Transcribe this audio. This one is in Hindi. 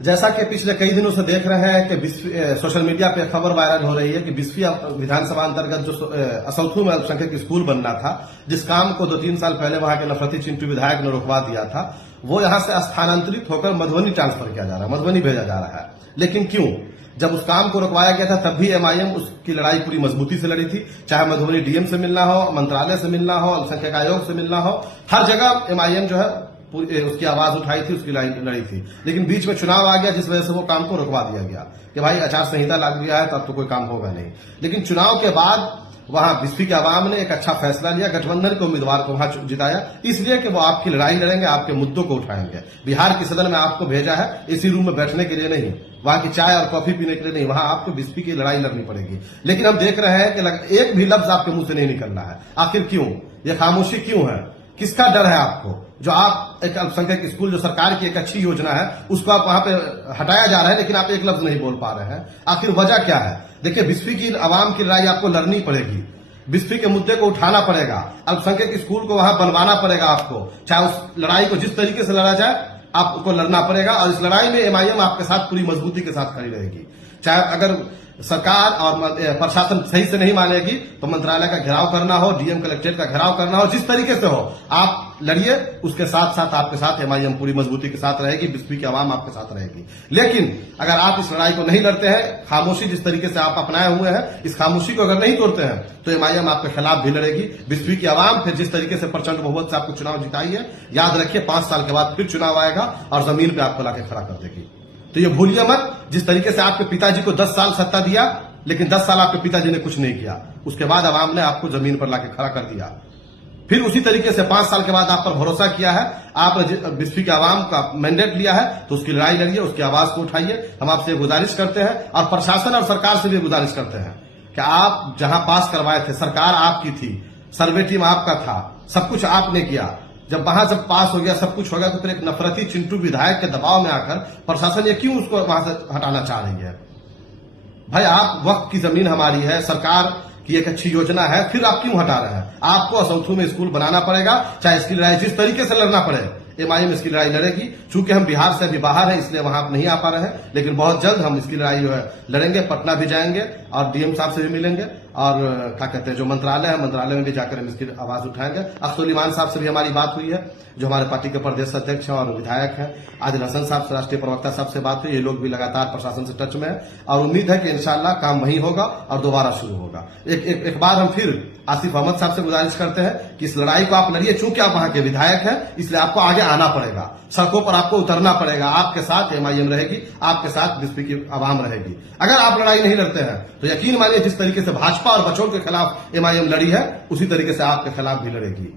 जैसा कि पिछले कई दिनों से देख रहे हैं कि सोशल मीडिया पे खबर वायरल हो रही है कि बिस्फी विधानसभा अंतर्गत जो असौथू में अल्पसंख्यक स्कूल बनना था, जिस काम को 2-3 साल पहले वहां के नफरती चिंटू विधायक ने रुकवा दिया था, वो यहां से स्थानांतरित होकर मधुबनी ट्रांसफर किया जा रहा है, मधुबनी भेजा जा रहा है। लेकिन क्यों? जब उस काम को रुकवाया गया था तब भी एमआईएम उसकी लड़ाई पूरी मजबूती से लड़ी थी, चाहे मधुबनी डीएम से मिलना हो, मंत्रालय से मिलना हो, अल्पसंख्यक आयोग से मिलना हो, हर जगह एमआईएम जो है उसकी आवाज उठाई थी, उसकी लड़ी थी। लेकिन बीच में चुनाव आ गया जिस वजह से वो काम को रुकवा दिया गया कि भाई आचार संहिता लागू गया है तो अब तो कोई काम होगा नहीं। लेकिन चुनाव के बाद वहां बिस्फी के आवाम ने एक अच्छा फैसला लिया, गठबंधन के उम्मीदवार को वहां जिताया, इसलिए कि वो आपकी लड़ाई लड़ेंगे, आपके मुद्दों को उठाएंगे। बिहार की सदन में आपको भेजा है इसी रूम में बैठने के लिए नहीं, वहां की चाय और कॉफी पीने के लिए नहीं, वहां आपको बिस्फी की लड़ाई लड़नी पड़ेगी। लेकिन हम देख रहे हैं कि एक भी लफ्ज आपके मुंह से नहीं निकल रहा है। आखिर क्यों? ये खामोशी क्यों है? किसका डर है आपको? जो आप एक अल्पसंख्यक स्कूल जो सरकार की एक अच्छी योजना है उसको आप वहां पे हटाया जा रहा है, लेकिन आप एक लफ्ज नहीं बोल पा रहे हैं। आखिर वजह क्या है? देखिए, बिस्फी की आवाम की लड़ाई आपको लड़नी पड़ेगी, बिस्फी के मुद्दे को उठाना पड़ेगा, अल्पसंख्यक स्कूल को वहां बनवाना पड़ेगा आपको। चाहे उस लड़ाई को जिस तरीके से लड़ा जाए आपको लड़ना पड़ेगा, और इस लड़ाई में एमआईएम आपके साथ पूरी मजबूती के साथ खड़ी रहेगी। चाहे अगर सरकार और प्रशासन सही से नहीं मानेगी तो मंत्रालय का घेराव करना हो, डीएम कलेक्ट्रेट का घेराव करना हो, जिस तरीके से हो आप लड़िए, उसके साथ साथ आपके साथ एमआईएम पूरी मजबूती के साथ रहेगी, बिस्फी की आवाम आपके साथ रहेगी। लेकिन अगर आप इस लड़ाई को नहीं लड़ते हैं, खामोशी जिस तरीके से आप अपनाए हुए हैं, इस खामोशी को अगर नहीं तोड़ते हैं तो एमआईएम आपके खिलाफ भी लड़ेगी। बिस्फी की आवाम फिर जिस तरीके से प्रचंड बहुमत से आपको चुनाव जिताई है, याद रखिए 5 साल के बाद फिर चुनाव आएगा और जमीन पे आपको लाके खड़ा कर देगी। तो ये भूलिए मत, जिस तरीके से आपके पिताजी को 10 साल सत्ता दिया, लेकिन 10 साल आपके पिताजी ने कुछ नहीं किया, उसके बाद आवाम ने आपको जमीन पर लाके खड़ा कर दिया। फिर उसी तरीके से 5 साल के बाद आप पर भरोसा किया है, आपने बिस्फी के आवाम का मैंडेट लिया है, तो उसकी लड़ाई लड़िए, उसकी आवाज को उठाइए। हम आपसे गुजारिश करते हैं और प्रशासन और सरकार से भी गुजारिश करते हैं कि आप जहां पास करवाए थे, सरकार आपकी थी, सर्वे टीम आपका था, सब कुछ आपने किया। जब वहां जब पास हो गया, सब कुछ हो गया, तो फिर एक नफरती चिंटू विधायक के दबाव में आकर प्रशासन ये क्यों उसको वहां से हटाना चाह रही है? भाई, आप वक्त की जमीन हमारी है, सरकार की एक अच्छी योजना है, फिर आप क्यों हटा रहे हैं? आपको असौथू में स्कूल बनाना पड़ेगा, चाहे इसकी लड़ाई जिस तरीके से लड़ना पड़े, एमआईएम इसकी लड़ाई लड़ेगी। चूंकि हम बिहार से अभी बाहर हैं इसलिए वहां नहीं आ पा रहे हैं, लेकिन बहुत जल्द हम इसकी लड़ाई जो है लड़ेंगे, पटना भी जाएंगे और डीएम साहब से भी मिलेंगे, और क्या कहते हैं जो मंत्रालय है, मंत्रालय में भी जाकर हम इसकी आवाज उठाएंगे। सुलेमान साहब से भी हमारी बात हुई है, जो हमारे पार्टी के प्रदेश अध्यक्ष हैं और विधायक हैं। आदिल हसन साहब से, राष्ट्रीय प्रवक्ता साहब से बात हुई, ये लोग भी लगातार प्रशासन से टच में है और उम्मीद है कि इंशाल्लाह काम वहीं होगा और दोबारा शुरू होगा। एक बार हम फिर आसिफ अहमद साहब से गुजारिश करते हैं कि इस लड़ाई को आप लड़िए। चूंकि आप वहां के विधायक हैं, इसलिए आपको आगे आना पड़ेगा, सड़कों पर आपको उतरना पड़ेगा। आपके साथ एमआईएम रहेगी, आपके साथ बिस्फी की आवाम रहेगी। अगर आप लड़ाई नहीं लड़ते हैं तो यकीन मानिए जिस तरीके से भाजपा और बच्चों के खिलाफ एमआईएम लड़ी है, उसी तरीके से आपके खिलाफ भी लड़ेगी।